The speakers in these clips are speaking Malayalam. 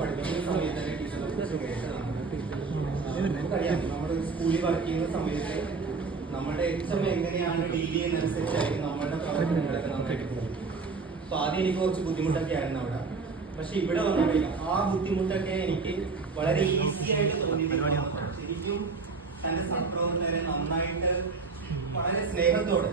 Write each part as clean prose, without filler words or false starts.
പഠിക്കുന്ന സമയത്ത് തന്നെ ടീച്ചറെ കുറിച്ച് കേട്ടതാണ്. നമുക്കറിയാം, നമ്മുടെ സ്കൂളിൽ വർക്ക് ചെയ്യുന്ന സമയത്ത് നമ്മുടെ എക്സാം എങ്ങനെയാണ് ഡീൽ ചെയ്യുന്നതനുസരിച്ചായിരിക്കും നമ്മുടെ പ്രവർത്തനങ്ങളൊക്കെ നന്നായിട്ട് പോകും. അപ്പൊ ആദ്യം എനിക്ക് കുറച്ച് ബുദ്ധിമുട്ടൊക്കെ ആയിരുന്നു അവിടെ. പക്ഷെ ഇവിടെ വന്നപ്പോഴേക്കും ആ ബുദ്ധിമുട്ടൊക്കെ എനിക്ക് വളരെ ഈസി ആയിട്ട് തോന്നിയിട്ടുണ്ട്. ശരിക്കും തന്റെ സഹപ്രവർത്തകരെ നന്നായിട്ട് വളരെ സ്നേഹത്തോടെ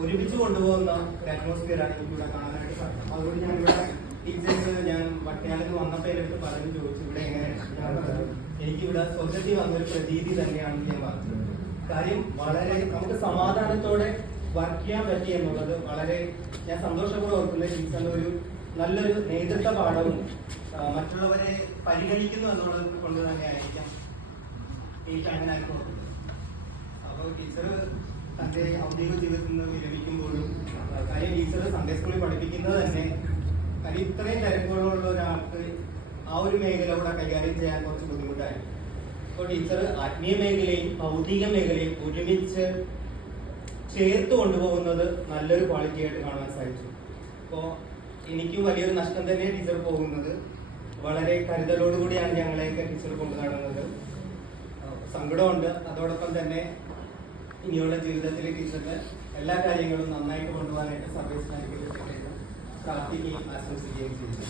ഒരുമിച്ച് കൊണ്ടുപോകുന്ന ഒരു അറ്റ്മോസ്ഫിയറാണ് എനിക്ക് ഇവിടെ കാണാനായിട്ട് സാധിക്കും. അതുകൊണ്ട് ഞാൻ ഇവിടെ ടീച്ചേഴ്സ്, ഞാൻ പട്ടിയാലിൽ വന്നപ്പോൾ എൻ്റെ പലരും ചോദിച്ചു ഇവിടെ എങ്ങനെയാണ്. എനിക്കിവിടെ സ്വർഗത്തിൽ വന്നൊരു പ്രതീതി തന്നെയാണെന്ന് ഞാൻ പറഞ്ഞത്. കാര്യം വളരെ നമുക്ക് സമാധാനത്തോടെ വർക്ക് ചെയ്യാൻ പറ്റി എന്നുള്ളത് വളരെ ഞാൻ സന്തോഷപൂർവ്വം ഓർക്കുന്ന ടീച്ചറിന്റെ ഒരു നല്ലൊരു നേതൃത്വ പാഠവും മറ്റുള്ളവരെ പരിഗണിക്കുന്നു എന്നുള്ളത് കൊണ്ട് തന്നെ ആയിരിക്കാം എനിക്ക് അങ്ങനെ അനുഭവപ്പെട്ടത്. അപ്പോൾ ടീച്ചർ തന്റെ ഔദ്യോഗിക ജീവിതത്തിൽ നിന്ന് വിരമിക്കുമ്പോഴും കാര്യം ടീച്ചർ സൺഡേ സ്കൂളിൽ പഠിപ്പിക്കുന്നത് തന്നെ കാര്യം ഇത്രയും തിരക്കുകളുള്ള ഒരാൾക്ക് ആ ഒരു മേഖല കൂടെ കൈകാര്യം ചെയ്യാൻ കുറച്ച് ബുദ്ധിമുട്ടായി. അപ്പോൾ ടീച്ചർ ആത്മീയ മേഖലയും ഭൗതിക മേഖലയും ഒരുമിച്ച് ചേർത്ത് കൊണ്ടുപോകുന്നത് നല്ലൊരു ക്വാളിറ്റി ആയിട്ട് കാണാൻ സാധിച്ചു. അപ്പോൾ എനിക്കും വലിയൊരു നഷ്ടം തന്നെ ടീച്ചർ പോകുന്നത്. വളരെ കരുതലോടുകൂടിയാണ് ഞങ്ങളെയൊക്കെ ടീച്ചർ കൊണ്ടു നടന്നത്. സങ്കടമുണ്ട്. അതോടൊപ്പം തന്നെ ഇനിയുള്ള ജീവിതത്തിലെ ടീച്ചറിന്റെ എല്ലാ കാര്യങ്ങളും നന്നായിട്ട് കൊണ്ടുപോകാനായിട്ട് സർവീസ് പ്രാർത്ഥിക്കുകയും ആശംസിക്കുകയും ചെയ്യുന്നു.